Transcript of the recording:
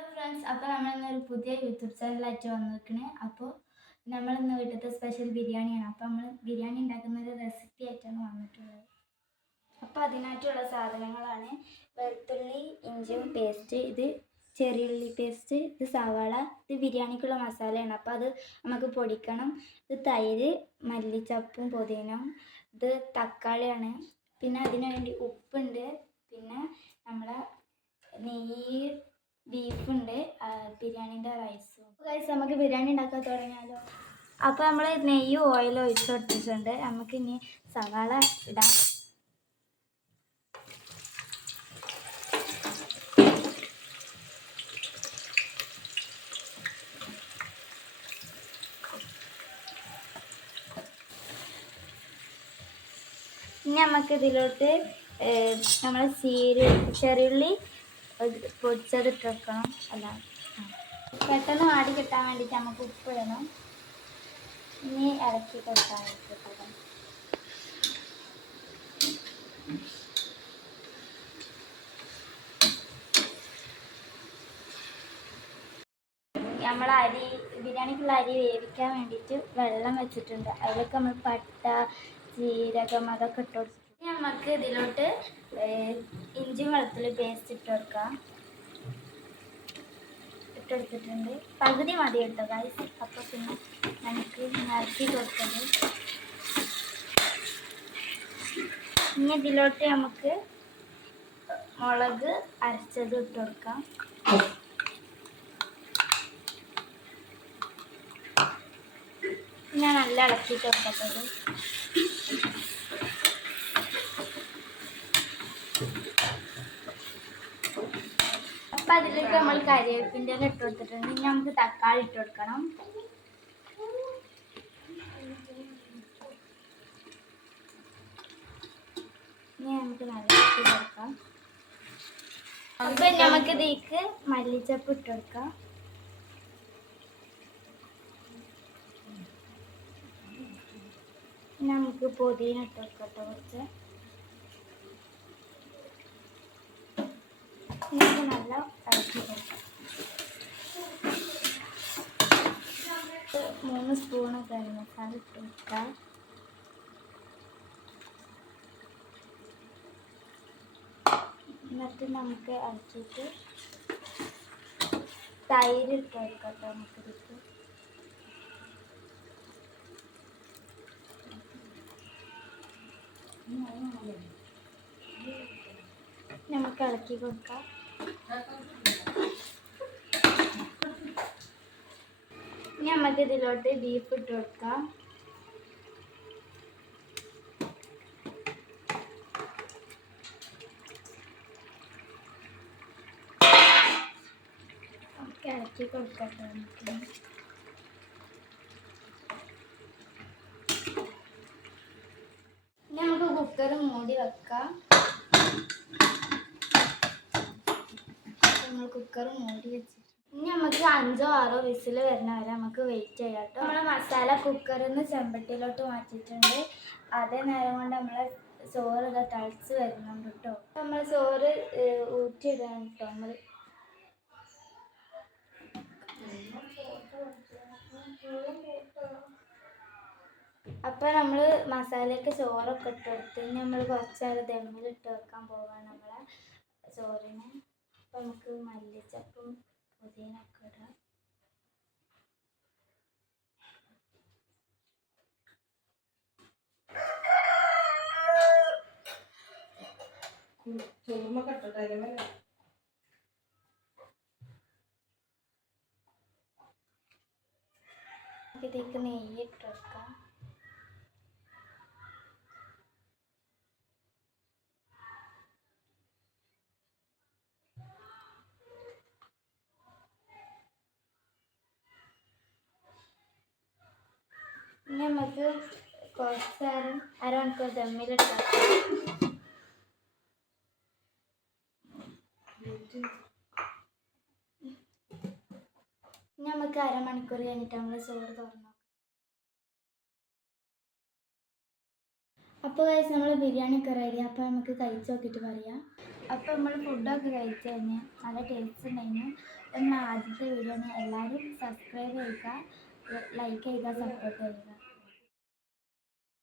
Hello friends അപ്പോൾ നമ്മളിന്നൊരു പുതിയ YouTube ചാനലായിട്ട് വന്നിരിക്കണേ. അപ്പോൾ നമ്മളിന്ന് വീട്ടിലത്തെ സ്പെഷ്യൽ ബിരിയാണിയാണ്. അപ്പോൾ നമ്മൾ ബിരിയാണി ഉണ്ടാക്കുന്ന ഒരു റെസിപ്പി ആയിട്ടാണ് വന്നിട്ടുള്ളത്. അപ്പോൾ അതിനായിട്ടുള്ള സാധനങ്ങളാണ് വെളുത്തുള്ളി ഇഞ്ചിയും പേസ്റ്റ് ഇത് ചെറിയ ഉള്ളി പേസ്റ്റ് ഇത് സവാള ഇത് ബിരിയാണിക്കുള്ള മസാലയാണ്. അപ്പോൾ അത് നമുക്ക് പൊടിക്കണം. ഇത് തൈര് മല്ലിച്ചപ്പും പുതിനയും ഇത് തക്കാളിയാണ്. പിന്നെ അതിനു വേണ്ടി ഉപ്പുണ്ട്. പിന്നെ നമ്മളെ നെയ്യ് ബീഫുണ്ട് ബിരിയാണീന്റെ റൈസും. ഗൈസ് നമുക്ക് ബിരിയാണി ഉണ്ടാക്കാൻ തുടങ്ങിയാലോ? അപ്പോൾ നമ്മൾ നെയ്യും ഓയിലും ഒഴിച്ച് കൊടുത്തിട്ടുണ്ട്. നമുക്ക് ഇനി സവാള ഇടാം. ഇനി നമുക്ക് ഇതിലോട്ട് നമ്മൾ ചീര ചെറിയുള്ളി പൊടിച്ചത് വെക്കണം അല്ല. പെട്ടെന്ന് വാടി കിട്ടാൻ വേണ്ടിയിട്ട് നമുക്ക് ഉപ്പ് ഇടണം. ഇനി ഇറക്കി കൊടുക്കാൻ വേണ്ടിയിട്ട് നമ്മൾ അരി ബിരിയാണിക്കുള്ള അരി വേവിക്കാൻ വേണ്ടിയിട്ട് വെള്ളം വെച്ചിട്ടുണ്ട്. അതിലൊക്കെ നമ്മൾ പട്ട ജീരകം അതൊക്കെ ഇട്ട് നമുക്ക് ഇതിലോട്ട് വെളുത്തുള്ളി പേസ്റ്റ് ഇട്ട് കൊടുക്കാം ഇട്ടെടുത്തിട്ടുണ്ട്. പകുതി മതി കേട്ടോ ഗൈസ് അപ്പോൾ പിന്നെ നമുക്ക് നിരത്തി കൊടുത്തത് ഇനി ഇതിലോട്ട് നമുക്ക് മുളക് അരച്ചത് ഇട്ട് കൊടുക്കാം. ഞാൻ നല്ല ഇളക്കിയിട്ട് കൊടുക്കട്ടത് അപ്പം അതിലേക്ക് നമ്മൾ കരിവേപ്പിന്റെ ഇല ഇട്ട് കൊടുത്തിട്ടുണ്ട്. ഇനി നമുക്ക് തക്കാളി ഇട്ട് കൊടുക്കണം. ഇനി നമുക്ക് നമുക്ക് ഇതിലേക്ക് മല്ലിച്ചപ്പ് ഇട്ട് കൊടുക്കാം. നമുക്ക് പൊതിയിനിട്ട് കൊടുക്കട്ടെ കുറച്ച് നമുക്ക് നല്ല ഇളക്കി കൊടുക്കാം ഒരു മൂന്ന് സ്പൂണ് മസാല ഇട്ട് എന്നിട്ട് നമുക്ക് അരച്ചിട്ട് തൈര് ഇട്ട് നമുക്ക് ഇതിലേക്ക് നമുക്ക് ഇളക്കി കൊടുക്കാം. ഇനി നമുക്ക് ഇതിലോട്ട് ബീഫ് ഇട്ട് കൊടുക്കാം. ഇളക്കി കൊടുക്കട്ടെ നമുക്ക്. ഇനി നമുക്ക് കുക്കർ മൂടി വെക്കാം. നമ്മൾ കുക്കർ മൂടി വെച്ചിട്ട് ഇനി നമുക്ക് അഞ്ചോ ആറോ വിസിൽ വരുന്ന വരെ നമുക്ക് വെയിറ്റ് ചെയ്യാം കേട്ടോ നമ്മൾ മസാല കുക്കറിൽ നിന്ന് ചെമ്പട്ടിയിലോട്ട് മാറ്റിയിട്ടുണ്ട്. അതേ നേരം കൊണ്ട് നമ്മൾ ചോറ് ഇതാ തളിച്ച് വരുന്നുണ്ട് കേട്ടോ നമ്മൾ ചോറ് ഊറ്റിയിടാണ് കേട്ടോ നമ്മൾ അപ്പോൾ നമ്മൾ മസാലയൊക്കെ ചോറൊക്കെ ഇട്ട് കൊടുത്ത് നമ്മൾ കുറച്ച് നേരം ഇട്ട് വെക്കാൻ പോവാണ് നമ്മളെ ചോറിന്. അപ്പോൾ നമുക്ക് മല്ലിച്ചപ്പും ഇടാം ചോറുമ്മ കട്ടിട്ടല്ലേ ഇതിലേക്ക് നെയ്യ് ഇട്ട് വെക്കാം. നമുക്ക് കുറച്ച് നേരം അരമണിക്കൂർ ദമ്മിലിട്ട് നമുക്ക് അരമണിക്കൂർ കഴിഞ്ഞിട്ട് നമ്മൾ ചോറ് തുറന്നു അപ്പോൾ കഴിച്ച് നമ്മൾ ബിരിയാണി ഒക്കെ റെഡി അപ്പോൾ നമുക്ക് കഴിച്ച് നോക്കിയിട്ട് പറയാം. അപ്പോൾ നമ്മൾ ഫുഡൊക്കെ കഴിച്ച് കഴിഞ്ഞാൽ നല്ല ടേസ്റ്റ് ഉണ്ടായിരുന്നു. നമ്മൾ ആദ്യത്തെ വീഡിയോ എല്ലാവരും സബ്സ്ക്രൈബ് ചെയ്യുക ലൈക്ക് ചെയ്യുക സപ്പോർട്ട് ചെയ്യുക.